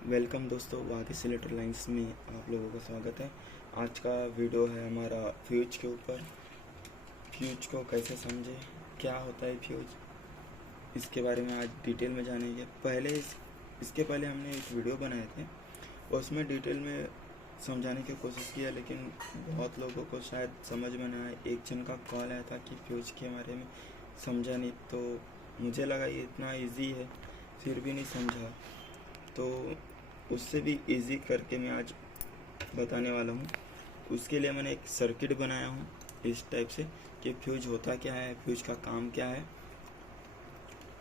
Welcome दोस्तों, वाकिस इलेक्ट्रोलाइंस में आप लोगों का स्वागत है। आज का वीडियो है हमारा फ्यूज के ऊपर। फ्यूज को कैसे समझे, क्या होता है फ्यूज, इसके बारे में आज डिटेल में जानेंगे। इसके पहले हमने एक वीडियो बनाए थे, उसमें डिटेल में समझाने की कोशिश किया, लेकिन बहुत लोगों को शायद समझ में ना आए। एक जन का कॉल आया था कि फ्यूज के बारे में समझा नहीं, तो मुझे लगा ये इतना इजी है, फिर भी नहीं समझा, तो उससे भी इजी करके मैं आज बताने वाला हूँ। उसके लिए मैंने एक सर्किट बनाया हूँ इस टाइप से कि फ्यूज होता क्या है, फ्यूज का काम क्या है।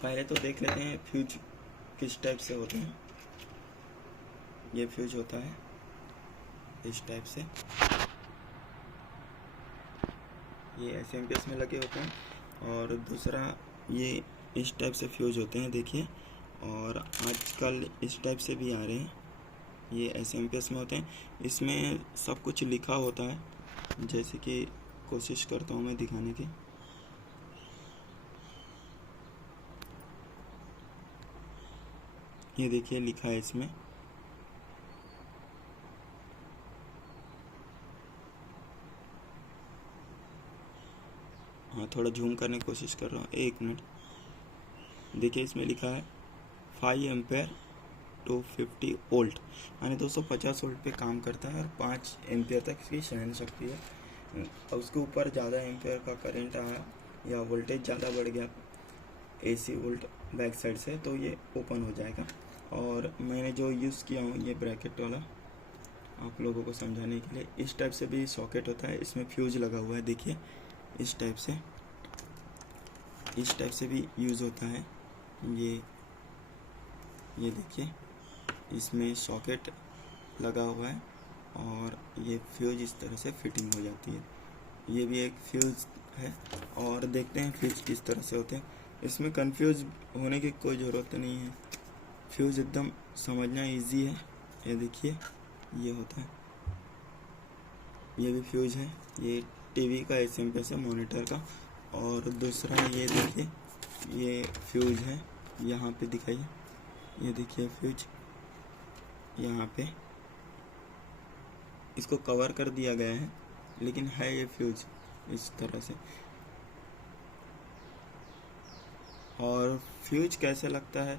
पहले तो देख लेते हैं फ्यूज किस टाइप से होते हैं। ये फ्यूज होता है इस टाइप से, ये एसएमपीएस में लगे होते हैं। और दूसरा ये इस टाइप से फ्यूज होते हैं, देखिए। और आजकल इस टाइप से भी आ रहे हैं, ये एसएमपीएस में होते हैं। इसमें सब कुछ लिखा होता है, जैसे कि कोशिश करता हूँ मैं दिखाने की। ये देखिए लिखा है इसमें। हाँ, थोड़ा जूम करने की कोशिश कर रहा हूँ, 1 मिनट। देखिए इसमें लिखा है 5 एम्पेयर टू 50 वोल्ट, यानी 250 वोल्ट पे काम करता है और 5 एम्पेयर तक इसकी सहन शक्ति है। उसके ऊपर ज़्यादा एम्पेयर का करंट आया या वोल्टेज ज़्यादा बढ़ गया AC वोल्ट बैक साइड से, तो ये ओपन हो जाएगा। और मैंने जो यूज़ किया हूँ ये ब्रैकेट वाला, आप लोगों को समझाने के लिए। इस टाइप से भी सॉकेट होता है, इसमें फ्यूज लगा हुआ है, देखिए इस टाइप से भी यूज़ होता है। ये देखिए इसमें सॉकेट लगा हुआ है और ये फ्यूज इस तरह से फिटिंग हो जाती है। ये भी एक फ्यूज है। और देखते हैं फ्यूज किस तरह से होते हैं। इसमें कंफ्यूज होने की कोई ज़रूरत नहीं है, फ्यूज एकदम समझना इजी है। ये देखिए ये होता है, ये भी फ्यूज है। ये टीवी का एसएमपीएस है, मॉनिटर का। और दूसरा ये देखिए ये फ्यूज है, यहाँ पे दिखाइए, ये देखिए फ्यूज यहाँ पे इसको कवर कर दिया गया है, लेकिन है ये फ्यूज इस तरह से। और फ्यूज कैसे लगता है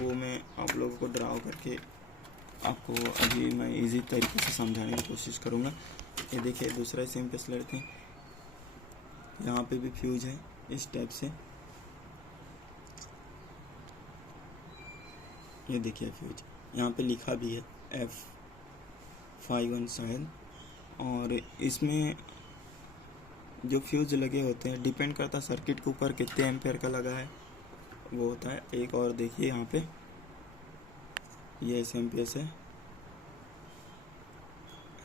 वो मैं आप लोगों को ड्राव करके आपको अभी मैं इजी तरीके से समझाने की कोशिश करूँगा। ये देखिए दूसरा एसएमपीएस लेते हैं, यहाँ पे भी फ्यूज है इस टाइप से। ये देखिए फ्यूज यहाँ पे लिखा भी है F51 शायद। और इसमें जो फ्यूज लगे होते हैं डिपेंड करता है सर्किट के ऊपर कितने एम्पेयर का लगा है वो होता है। एक और देखिए यहाँ पे ये एसएमपीएस है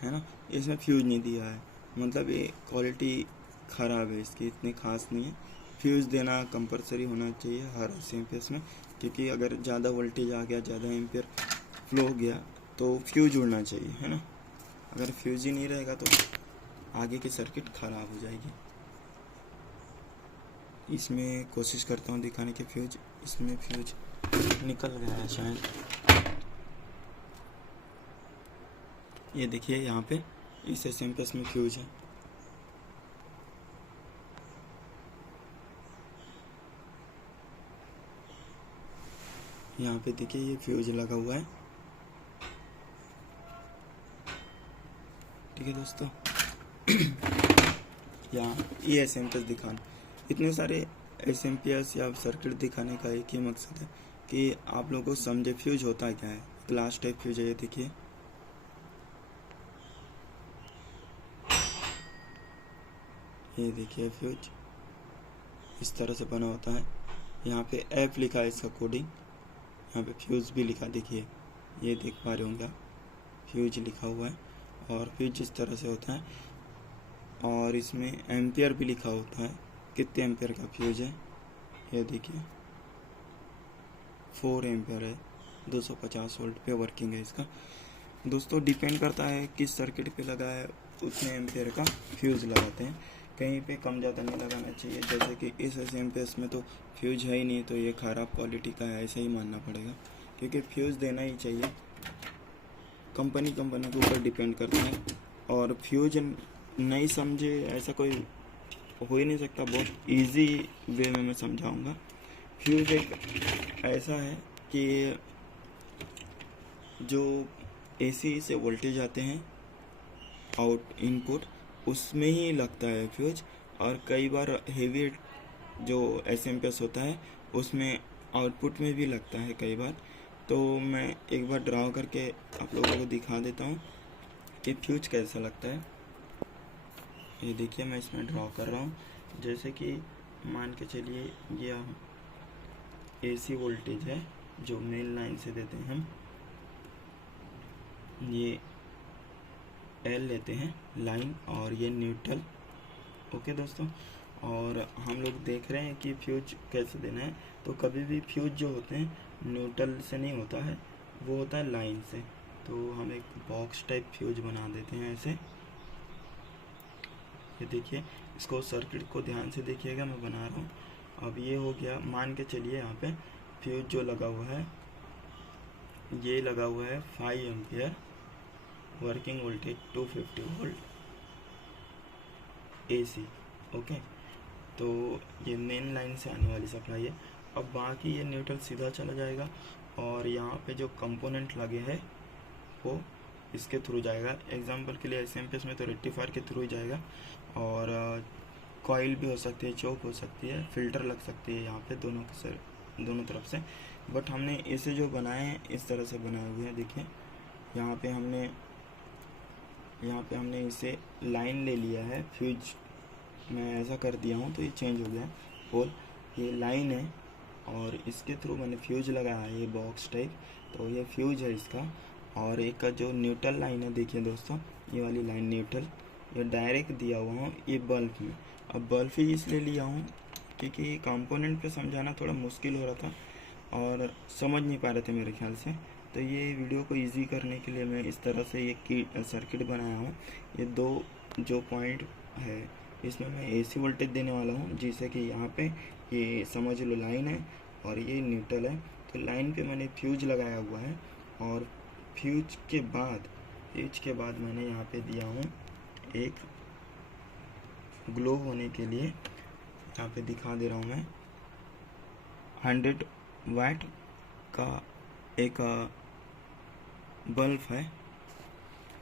ना, इसमें फ्यूज नहीं दिया है, मतलब ये क्वालिटी ख़राब है इसकी, इतनी खास नहीं है। फ्यूज देना कंपलसरी होना चाहिए हर एसएमपीएस में, क्योंकि अगर ज़्यादा वोल्टेज आ गया, ज़्यादा एम्पेयर फ्लो हो गया तो फ्यूज उड़ना चाहिए, है ना। अगर फ्यूज ही नहीं रहेगा तो आगे की सर्किट ख़राब हो जाएगी। इसमें कोशिश करता हूँ दिखाने के फ्यूज, इसमें फ्यूज निकल गया है शायद। ये देखिए यहाँ पे इस एसएमपीएस में फ्यूज है। यहाँ पे देखिए ये फ्यूज लगा हुआ है, ठीक है दोस्तों। यहाँ ये एसएमपीएस दिखाना, इतने सारे एसएमपीएस या सर्किट दिखाने का एक ही मकसद है कि आप लोगों को समझे फ्यूज होता क्या है। ग्लास टाइप फ्यूज है, ये देखिए फ्यूज इस तरह से बना होता है। यहाँ पे F लिखा है इसका कोडिंग, यहाँ पे फ्यूज भी लिखा, देखिए ये देख पा रहे होंगे आप, फ्यूज लिखा हुआ है। और फ्यूज इस तरह से होता है। और इसमें एम्पियर भी लिखा होता है, कितने एम्पियर का फ्यूज है। ये देखिए 4 एम्पियर है, 250 वोल्ट पे वर्किंग है इसका। दोस्तों डिपेंड करता है किस सर्किट पे लगा है उतने एम्पियर का फ्यूज़ लगाते हैं, कहीं पे कम ज़्यादा नहीं लगाना चाहिए। जैसे कि इस एसएमपीएस में तो फ्यूज है ही नहीं, तो ये ख़राब क्वालिटी का है, ऐसे ही मानना पड़ेगा, क्योंकि फ्यूज़ देना ही चाहिए। कंपनी के ऊपर डिपेंड करता है। और फ्यूज नहीं समझे ऐसा कोई हो ही नहीं सकता, बहुत इजी वे में मैं समझाऊंगा। फ्यूज एक ऐसा है कि जो एसी से वोल्टेज आते हैं आउट इनपुट, उसमें ही लगता है फ्यूज। और कई बार हेवी जो एसएमपीएस होता है उसमें आउटपुट में भी लगता है कई बार। तो मैं एक बार ड्रा करके आप लोगों को दिखा देता हूँ कि फ्यूज कैसा लगता है। ये देखिए मैं इसमें ड्रा कर रहा हूँ। जैसे कि मान के चलिए ये एसी वोल्टेज है जो मेन लाइन से देते हैं हम, ये एल लेते हैं लाइन और ये न्यूट्रल। ओके दोस्तों, और हम लोग देख रहे हैं कि फ्यूज कैसे देना है। तो कभी भी फ्यूज जो होते हैं न्यूट्रल से नहीं होता है, वो होता है लाइन से। तो हम एक बॉक्स टाइप फ्यूज बना देते हैं ऐसे। ये देखिए, इसको सर्किट को ध्यान से देखिएगा, मैं बना रहा हूँ। अब ये हो गया, मान के चलिए यहाँ पे फ्यूज जो लगा हुआ है, ये लगा हुआ है 5 ampere, working voltage 250 volt AC. Okay, तो ये मेन लाइन से आने वाली सप्लाई है। अब बाकी ये न्यूट्रल सीधा चला जाएगा और यहाँ पे जो कंपोनेंट लगे हैं वो इसके थ्रू जाएगा। एग्जांपल के लिए एसएमपीएस में तो रेक्टिफायर के थ्रू ही जाएगा, और कॉइल भी हो सकती है, चोक हो सकती है, फिल्टर लग सकती है यहाँ पे दोनों तरफ से। बट हमने इसे जो बनाए हैं इस तरह से बनाए हुए हैं। देखिए यहाँ पे हमने इसे लाइन ले लिया है, फ्यूज मैं ऐसा कर दिया हूँ तो ये चेंज हो गया होल। ये लाइन है और इसके थ्रू मैंने फ्यूज लगाया है, ये बॉक्स टाइप। तो ये फ्यूज है इसका। और एक का जो न्यूट्रल लाइन है, देखिए दोस्तों ये वाली लाइन न्यूट्रल, ये डायरेक्ट दिया हुआ हूँ ये बल्ब में। अब बल्ब ही इसलिए लिया हूँ क्योंकि कंपोनेंट पे समझाना थोड़ा मुश्किल हो रहा था और समझ नहीं पा रहे थे मेरे ख्याल से। तो ये वीडियो को इजी करने के लिए मैं इस तरह से ये सर्किट बनाया हूँ। ये दो जो पॉइंट है इसमें मैं एसी वोल्टेज देने वाला हूँ, जिससे कि यहाँ पे ये समझ लो लाइन है और ये न्यूट्रल है। तो लाइन पे मैंने फ्यूज लगाया हुआ है, और फ्यूज के बाद मैंने यहाँ पे दिया हूँ एक ग्लो होने के लिए, यहाँ पे दिखा दे रहा हूँ मैं, 100 वाट का एक बल्ब है।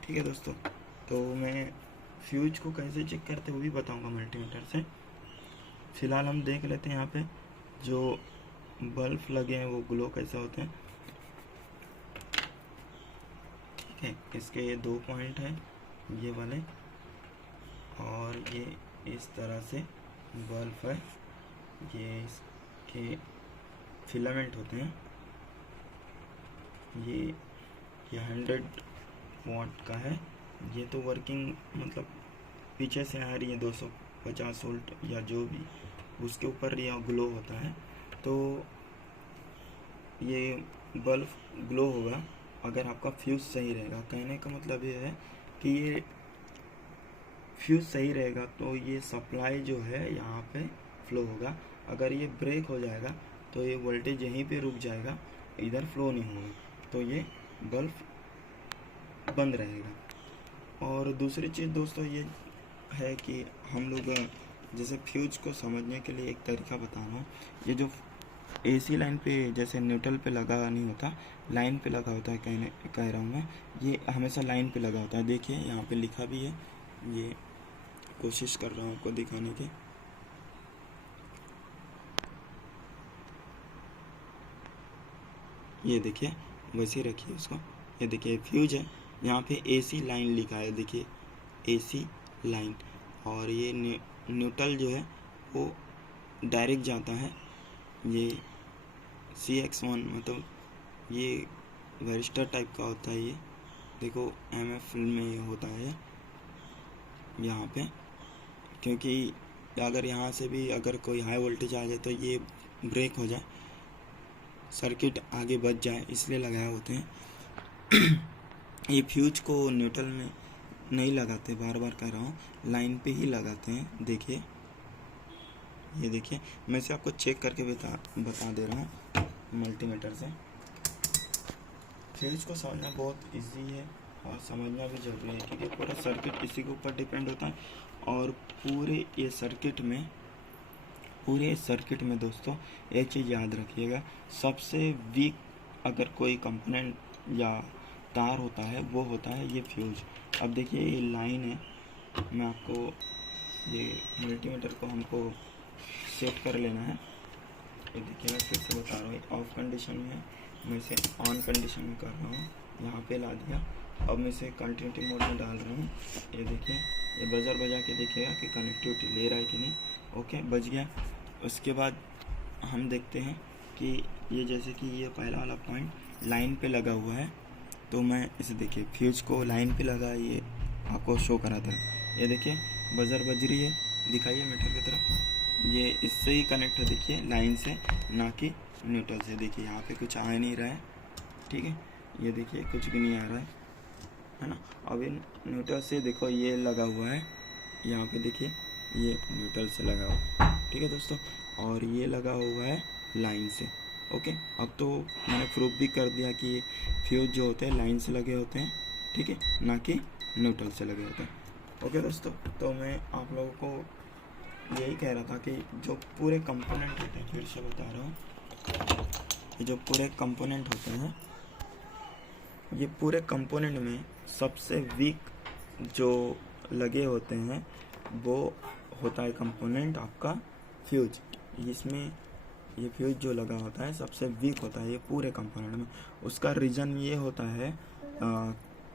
ठीक है दोस्तों, तो मैं फ्यूज को कैसे चेक करते हैं वो भी बताऊंगा मल्टीमीटर से। फिलहाल हम देख लेते हैं यहाँ पे जो बल्ब लगे हैं वो ग्लो कैसे होते हैं। ठीक है, इसके ये 2 पॉइंट हैं ये वाले, और ये इस तरह से बल्ब है, ये इसके फिलामेंट होते हैं। ये 100 वाट का है। ये तो वर्किंग मतलब पीछे से आ रही है 250 वोल्ट या जो भी, उसके ऊपर यह ग्लो होता है। तो ये बल्ब ग्लो होगा अगर आपका फ्यूज सही रहेगा। कहने का मतलब ये है कि ये फ्यूज सही रहेगा तो ये सप्लाई जो है यहाँ पे फ्लो होगा। अगर ये ब्रेक हो जाएगा तो ये वोल्टेज यहीं पे रुक जाएगा, इधर फ्लो नहीं होगा, तो ये बल्ब बंद रहेगा। और दूसरी चीज़ दोस्तों ये है कि हम लोग जैसे फ्यूज को समझने के लिए एक तरीका बता रहा हूँ। ये जो एसी लाइन पे जैसे न्यूट्रल पे लगा नहीं होता, लाइन पे लगा होता है, कह रहा हूँ मैं, ये हमेशा लाइन पे लगा होता है। देखिए यहाँ पे लिखा भी है, ये कोशिश कर रहा हूँ आपको दिखाने की। ये देखिए, वैसे रखिए उसको। ये देखिए फ्यूज है, यहाँ पे एसी लाइन लिखा है, देखिए एसी लाइन। और ये न्यूट्रल जो है वो डायरेक्ट जाता है, ये CX1 मतलब ये वैरिस्टर टाइप का होता है। ये देखो MF में ये होता है यहाँ पे, क्योंकि अगर यहाँ से भी अगर कोई हाई वोल्टेज आ जाए तो ये ब्रेक हो जाए, सर्किट आगे बढ़ जाए, इसलिए लगाए होते हैं। ये फ्यूज को न्यूट्रल में नहीं लगाते, बार बार कह रहा हूँ, लाइन पे ही लगाते हैं। देखिए ये देखिए, मैं इसे आपको चेक करके बता दे रहा हूँ मल्टीमीटर से। फ्यूज को समझना बहुत इजी है। और समझना भी जरूरी है, क्योंकि पूरा सर्किट इसी के ऊपर डिपेंड होता है। और पूरे ये सर्किट में दोस्तों एक चीज़ याद रखिएगा, सबसे वीक अगर कोई कंपोनेंट या तार होता है वो होता है ये फ्यूज। अब देखिए ये लाइन है, मैं आपको ये मल्टीमीटर को हमको सेट कर लेना है। ये देखिएगा फिर से बता रहा हूँ, ऑफ कंडीशन में है, मैं इसे ऑन कंडीशन में कर रहा हूँ, यहाँ पे ला दिया। अब मैं इसे कंटिन्यूटी मोड में डाल रहा हूँ। ये देखिए ये बजर बजा के देखिएगा कि कनेक्टिविटी ले रहा है कि नहीं। ओके, बज गया। उसके बाद हम देखते हैं कि ये जैसे कि ये पहला वाला पॉइंट लाइन पे लगा हुआ है, तो मैं इसे देखिए फ्यूज को लाइन पे लगा, ये आपको शो करा था। ये देखिए बजर बज रही है, दिखाइए मीटर की तरफ, ये इससे ही कनेक्ट है देखिए लाइन से, ना कि न्यूट्रल से। देखिए यहाँ पे कुछ आ नहीं रहा है, ठीक है, ये देखिए कुछ भी नहीं आ रहा है ना। अब इन न्यूट्रल से देखो ये लगा हुआ है, यहाँ पे देखिए ये न्यूट्रल से लगा हुआ है, ठीक है दोस्तों, और ये लगा हुआ है लाइन से। ओके, अब तो मैंने प्रूफ भी कर दिया कि फ्यूज जो होते हैं लाइन से लगे होते हैं, ठीक है, ना कि न्यूट्रल से लगे होते हैं। ओके दोस्तों, तो मैं आप लोगों को यही कह रहा था कि जो पूरे कंपोनेंट होते हैं, फिर से बता रहा हूँ, ये जो पूरे कंपोनेंट होते हैं, ये पूरे कंपोनेंट में सबसे वीक जो लगे होते हैं वो होता है कंपोनेंट आपका फ्यूज। इसमें ये फ्यूज जो लगा होता है सबसे वीक होता है ये पूरे कंपोनेंट में। उसका रीज़न ये होता है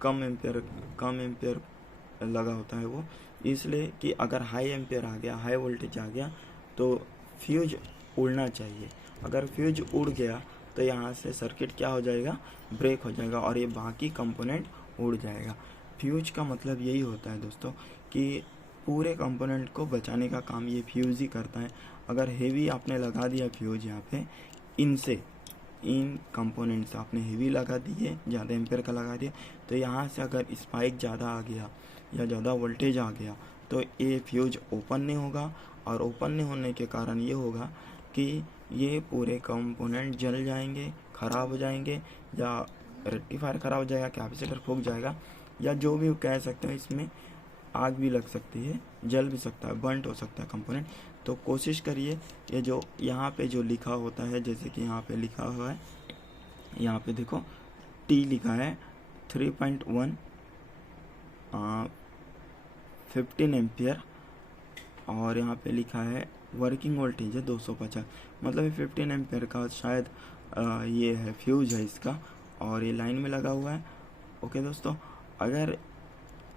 कम एम्पेयर लगा होता है वो, इसलिए कि अगर हाई एम्पेयर आ गया, हाई वोल्टेज आ गया, तो फ्यूज उड़ना चाहिए। अगर फ्यूज उड़ गया तो यहाँ से सर्किट क्या हो जाएगा, ब्रेक हो जाएगा और ये बाकी कंपोनेंट उड़ जाएगा। फ्यूज का मतलब यही होता है दोस्तों कि पूरे कंपोनेंट को बचाने का काम ये फ्यूज ही करता है। अगर हेवी आपने लगा दिया फ्यूज यहाँ पे, इन कंपोनेंट्स आपने हेवी लगा दिए, ज़्यादा एम्पेयर का लगा दिया, तो यहाँ से अगर स्पाइक ज़्यादा आ गया या ज़्यादा वोल्टेज आ गया तो ये फ्यूज ओपन नहीं होगा, और ओपन नहीं होने के कारण ये होगा कि ये पूरे कंपोनेंट जल जाएंगे, ख़राब हो जाएंगे, या रेक्टिफायर ख़राब हो जाएगा, कैपेसिटर फूक जाएगा, या जो भी कह सकते हैं, इसमें आग भी लग सकती है, जल भी सकता है, बर्नट हो सकता है कंपोनेंट। तो कोशिश करिए ये जो यहाँ पे जो लिखा होता है, जैसे कि यहाँ पे लिखा हुआ है, यहाँ पे देखो टी लिखा है 3.1 15 एम्पियर, और यहाँ पे लिखा है वर्किंग वोल्टेज है 250, मतलब ये 15 एम्पियर का शायद ये है फ्यूज है इसका, और ये लाइन में लगा हुआ है। ओके दोस्तों, अगर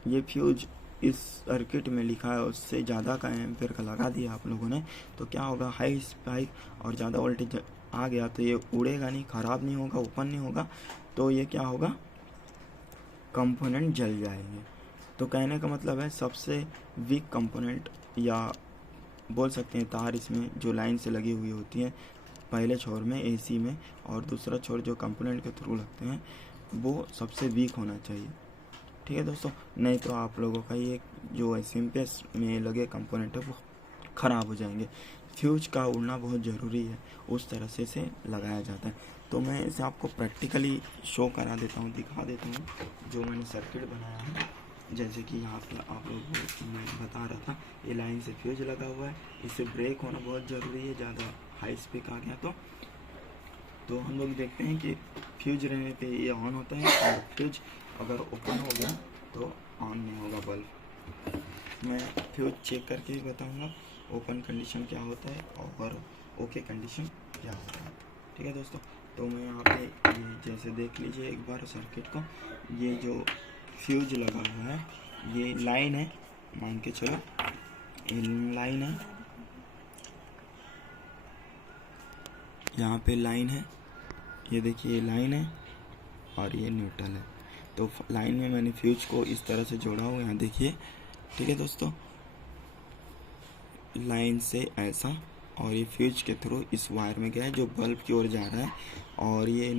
ये फ्यूज इस सर्किट में लिखा है उससे ज़्यादा का एम्पेयर का लगा दिया आप लोगों ने, तो क्या होगा, हाई स्पाइक और ज़्यादा वोल्टेज आ गया तो ये उड़ेगा नहीं, ख़राब नहीं होगा, ओपन नहीं होगा, तो ये क्या होगा, कंपोनेंट जल जाएंगे। तो कहने का मतलब है सबसे वीक कंपोनेंट, या बोल सकते हैं तार, इसमें जो लाइन से लगी हुई होती है पहले छोर में एसी में, और दूसरा छोर जो कंपोनेंट के थ्रू लगते हैं, वो सबसे वीक होना चाहिए, ठीक है दोस्तों। नहीं तो आप लोगों का ये जो एसएमपीएस में लगे कंपोनेंट है वो ख़राब हो जाएंगे। फ्यूज का उड़ना बहुत ज़रूरी है, उस तरह से इसे लगाया जाता है। तो मैं इसे आपको प्रैक्टिकली शो करा देता हूँ, दिखा देता हूँ जो मैंने सर्किट बनाया है। जैसे कि यहाँ पे आप लोगों को मैं बता रहा था, ये लाइन से फ्यूज लगा हुआ है, इसे ब्रेक होना बहुत ज़रूरी है, ज़्यादा हाई स्पीड आ गया तो हम लोग देखते हैं कि फ्यूज रहने पे ये ऑन होता है, और फ्यूज अगर ओपन हो गया तो ऑन नहीं होगा बल्ब। मैं फ्यूज चेक करके ही बताऊंगा ओपन कंडीशन क्या होता है और ओके कंडीशन क्या होता है, ठीक है दोस्तों। तो मैं यहाँ पे ये जैसे देख लीजिए एक बार सर्किट को, ये जो फ्यूज लगा हुआ है ये लाइन है, मान के चलो ये लाइन है, यहाँ पे लाइन है, ये देखिए ये लाइन है और ये न्यूट्रल है। तो लाइन में मैंने फ्यूज को इस तरह से जोड़ा हुआ है, यहाँ देखिए, ठीक है दोस्तों, लाइन से ऐसा, और ये फ्यूज के थ्रू इस वायर में गया है जो बल्ब की ओर जा रहा है, और ये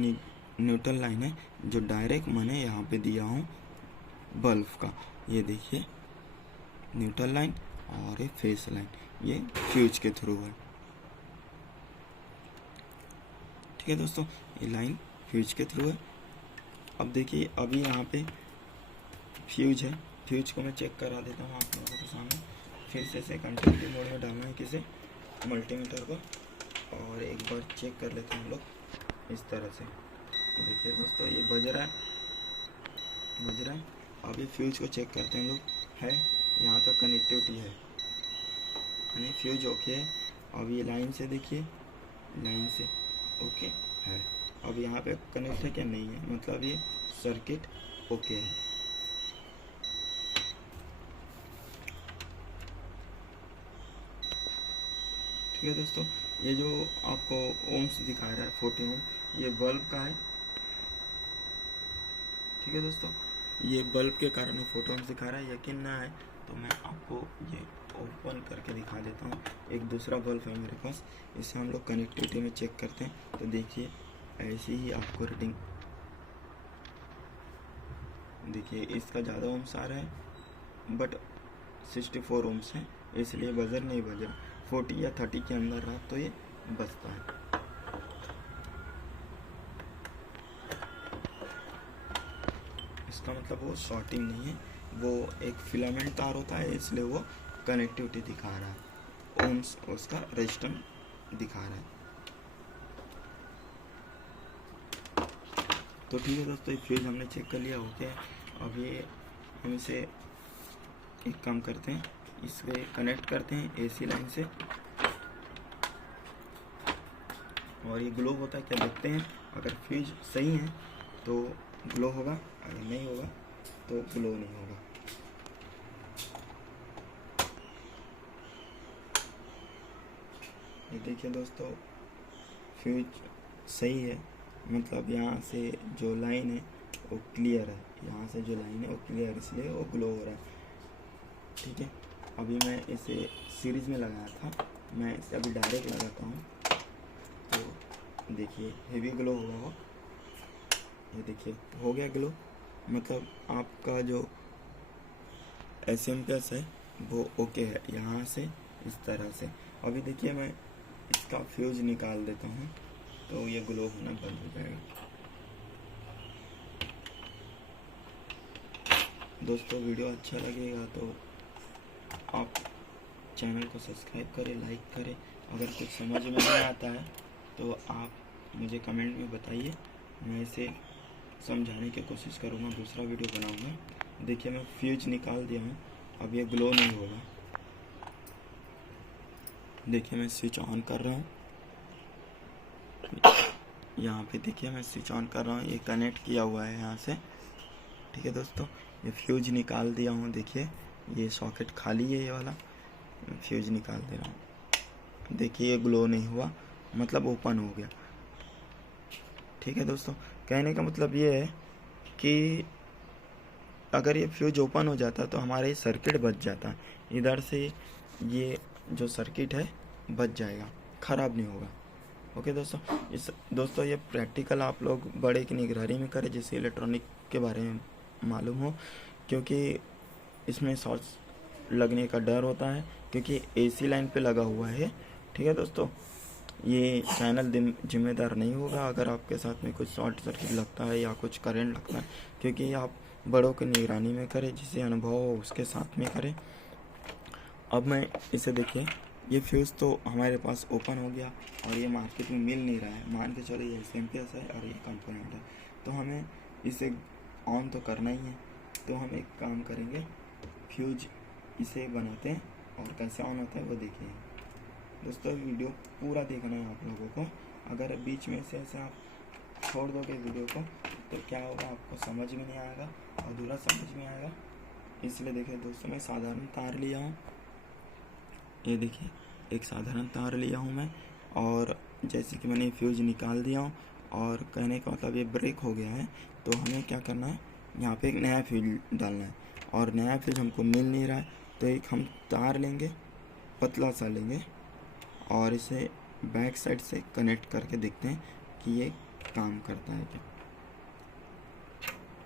न्यूट्रल लाइन है जो डायरेक्ट मैंने यहाँ पे दिया हूँ बल्ब का। ये देखिए न्यूट्रल लाइन और ये फेस लाइन, ये फ्यूज के थ्रू है, ठीक है दोस्तों, ये लाइन फ्यूज के थ्रू है। अब देखिए अभी यहाँ पे फ्यूज है, फ्यूज को मैं चेक करा देता हूँ आप लोगों के सामने। फिर से कंटिन्यूटी मोड में डालना है किसे, मल्टीमीटर को, और एक बार चेक कर लेते हैं हम लोग इस तरह से। देखिए दोस्तों ये बज रहा है। अब ये फ्यूज को चेक करते हैं हम लोग, है यहाँ तक कनेक्टिविटी है, यानी फ्यूज ओके है। अब ये लाइन से देखिए, लाइन से ओके है। अब यहाँ पे कनेक्ट है क्या, नहीं है, मतलब ये सर्किट ओके है। ठीक है दोस्तों, ये जो आपको ओम्स दिखा रहा है 40 ओम, ये बल्ब का है। ठीक है दोस्तों, ये बल्ब के कारण 40 ओम्स दिखा रहा है। यकीन ना है तो मैं आपको ये ओपन करके दिखा देता हूँ। एक दूसरा बल्ब है मेरे पास, इससे हम लोग कनेक्टिविटी में चेक करते हैं। तो देखिए ऐसी ही आपको रीडिंग देखिए, इसका ज़्यादा ओम्स आ रहा है बट 64 ओम्स है, इसलिए बजर नहीं बज रहा। 40 या 30 के अंदर रहा तो ये बजता है। इसका मतलब वो शॉर्टिंग नहीं है, वो एक फिलामेंट तार होता है, इसलिए वो कनेक्टिविटी दिखा रहा है, ओम्स उसका रेजिस्टेंस दिखा रहा है। तो ठीक है दोस्तों, ये फ्यूज हमने चेक कर लिया, ओके। अब ये हम इसे एक काम करते हैं, इसे कनेक्ट करते हैं एसी लाइन से, और ये ग्लो होता है क्या देखते हैं। अगर फ्यूज सही है तो ग्लो होगा, अगर नहीं होगा तो ग्लो नहीं होगा। ये देखिए दोस्तों, फ्यूज सही है, मतलब यहाँ से जो लाइन है वो क्लियर है, यहाँ से जो लाइन है वो क्लियर, इसलिए वो ग्लो हो रहा है। ठीक है, अभी मैं इसे सीरीज में लगाया था, मैं इसे अभी डायरेक्ट लगाता हूँ तो देखिए हेवी ग्लो होगा वो। ये देखिए हो गया ग्लो, मतलब आपका जो एसएमपीएस है वो ओके है, यहाँ से इस तरह से। अभी देखिए मैं इसका फ्यूज निकाल देता हूँ तो ये ग्लो होना बंद हो जाएगा। दोस्तों वीडियो अच्छा लगेगा तो आप चैनल को सब्सक्राइब करें, लाइक करें। अगर कुछ समझ में नहीं आता है तो आप मुझे कमेंट में बताइए, मैं इसे समझाने की कोशिश करूँगा, दूसरा वीडियो बनाऊँगा। देखिए मैं फ्यूज निकाल दिया हूँ, अब ये ग्लो नहीं होगा। देखिए मैं स्विच ऑन कर रहा हूँ, यहाँ पे देखिए मैं स्विच ऑन कर रहा हूँ, ये कनेक्ट किया हुआ है यहाँ से। ठीक है दोस्तों, ये फ्यूज निकाल दिया हूँ, देखिए ये सॉकेट खाली है, ये वाला फ्यूज निकाल दे रहा हूँ। देखिए ये ग्लो नहीं हुआ, मतलब ओपन हो गया। ठीक है दोस्तों, कहने का मतलब ये है कि अगर ये फ्यूज ओपन हो जाता तो हमारा ये सर्किट बच जाता, इधर से ये जो सर्किट है बच जाएगा, ख़राब नहीं होगा। ओके दोस्तों ये प्रैक्टिकल आप लोग बड़े की निगरानी में करें, जिससे इलेक्ट्रॉनिक के बारे में मालूम हो, क्योंकि इसमें शॉर्ट लगने का डर होता है, क्योंकि एसी लाइन पे लगा हुआ है। ठीक है दोस्तों, ये चैनल जिम्मेदार नहीं होगा अगर आपके साथ में कुछ शॉर्ट सर्किट लगता है या कुछ करंट लगता है, क्योंकि आप बड़ों की निगरानी में करें, जिसे अनुभव हो उसके साथ में करें। अब मैं इसे देखिए, ये फ्यूज़ तो हमारे पास ओपन हो गया और ये मार्केट में मिल नहीं रहा है। मान के चलो ये एसएमपीएस है और ये कंपोनेंट है, तो हमें इसे ऑन तो करना ही है। तो हम एक काम करेंगे, फ्यूज इसे बनाते हैं और कैसे ऑन होता है वो देखिए। दोस्तों वीडियो पूरा देखना है आप लोगों को, अगर बीच में से ऐसे आप छोड़ दोगे वीडियो को तो क्या होगा, आपको समझ में नहीं आएगा, अधूरा समझ में आएगा। इसलिए देखिए दोस्तों, मैं साधारण तार लिया हूँ, ये देखिए एक साधारण तार लिया हूँ मैं, और जैसे कि मैंने फ्यूज निकाल दिया हूँ, और कहने का मतलब ये ब्रेक हो गया है। तो हमें क्या करना है, यहाँ पे एक नया फ्यूज डालना है, और नया फ्यूज हमको मिल नहीं रहा है, तो एक हम तार लेंगे, पतला सा लेंगे, और इसे बैक साइड से कनेक्ट करके देखते हैं कि ये काम करता है क्या।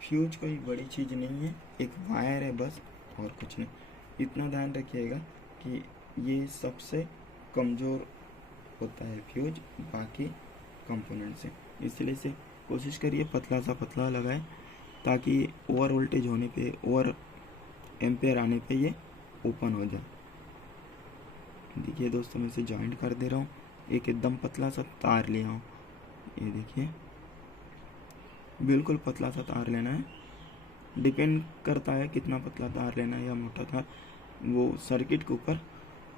फ्यूज कोई बड़ी चीज़ नहीं है, एक वायर है बस, और कुछ नहीं। इतना ध्यान रखिएगा कि ये सबसे कमज़ोर होता है फ्यूज बाकी कंपोनेंट से, इसलिए इसे कोशिश करिए पतला सा पतला लगाए, ताकि ओवर वोल्टेज होने पे, ओवर एम्पेयर आने पे ये ओपन हो जाए। देखिए दोस्तों, मैं इसे जॉइंट कर दे रहा हूँ। एक एकदम पतला सा तार लिया हूँ, ये देखिए बिल्कुल पतला सा तार लेना है। डिपेंड करता है कितना पतला तार लेना है या मोटा तार, वो सर्किट के ऊपर,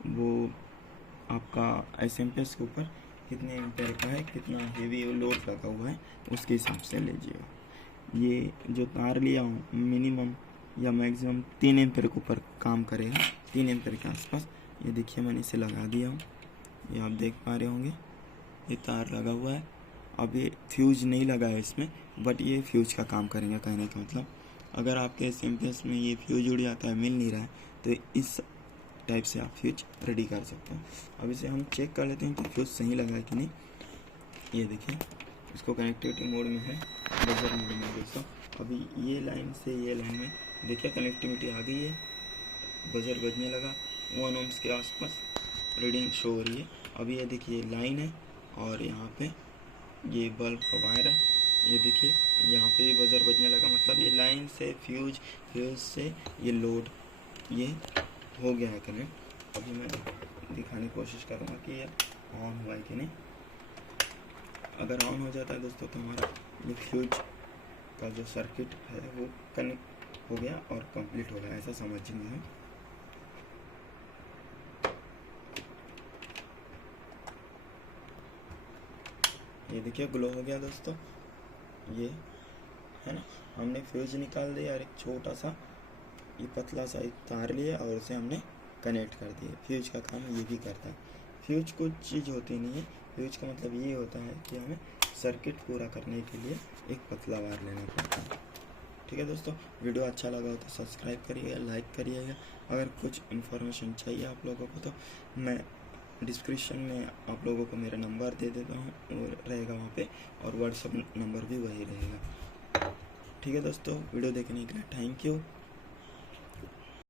वो आपका एसएमपीएस के ऊपर कितने एम्पेयर का है, कितना हेवी लोड लगा हुआ है, उसके हिसाब से लीजिएगा। ये जो तार लिया हूँ मिनिमम या मैक्सिमम 3 एम्पेयर के ऊपर काम करेगा, 3 एम्पेयर के आसपास। ये देखिए मैंने इसे लगा दिया हूँ, ये आप देख पा रहे होंगे, ये तार लगा हुआ है। अब ये फ्यूज नहीं लगा है इसमें, बट ये फ्यूज का काम करेंगे। कहने का मतलब, अगर आपके एसएमपीएस में ये फ्यूज उड़ जाता है, मिल नहीं रहा है, तो इस टाइप से आप फ्यूज रेडी कर सकते हैं। अब इसे हम चेक कर लेते हैं कि फ्यूज सही लगा है कि नहीं। ये देखिए, इसको कनेक्टिविटी मोड में है, बजर मोड में दोस्तों। अभी ये लाइन से ये लाइन में देखिए कनेक्टिविटी आ गई है, बजर बजने लगा, 1 ohms के आसपास रीडिंग शो हो रही है। अभी ये देखिए लाइन है और यहाँ पे ये बल्ब का वायर है, ये देखिए यहाँ पे भी बजर बजने लगा, मतलब ये लाइन से फ्यूज से ये लोड ये हो गया है कनेक्ट। अभी मैं दिखाने की कोशिश करूँगा कि ये ऑन हुआ है कि नहीं। अगर ऑन हो जाता है दोस्तों तो हमारा ये फ्यूज का जो सर्किट है वो कनेक्ट हो गया और कंप्लीट हो गया, ऐसा समझेंगे हम। ये देखिए ग्लो हो गया दोस्तों, ये है ना। हमने फ्यूज निकाल दिया और एक छोटा सा ये पतला सा एक तार लिया और उसे हमने कनेक्ट कर दिया। फ्यूज का काम ये भी करता है। फ्यूज कुछ चीज़ होती नहीं है, फ्यूज का मतलब ये होता है कि हमें सर्किट पूरा करने के लिए एक पतला वायर लेना पड़ता है। ठीक है दोस्तों, वीडियो अच्छा लगा हो तो सब्सक्राइब करिएगा, लाइक करिएगा। अगर कुछ इन्फॉर्मेशन चाहिए आप लोगों को तो मैं डिस्क्रिप्शन में आप लोगों को मेरा नंबर दे देता हूँ, और रहेगा वहाँ पे, और व्हाट्सएप नंबर भी वही रहेगा। ठीक है दोस्तों, वीडियो देखने के लिए थैंक यू।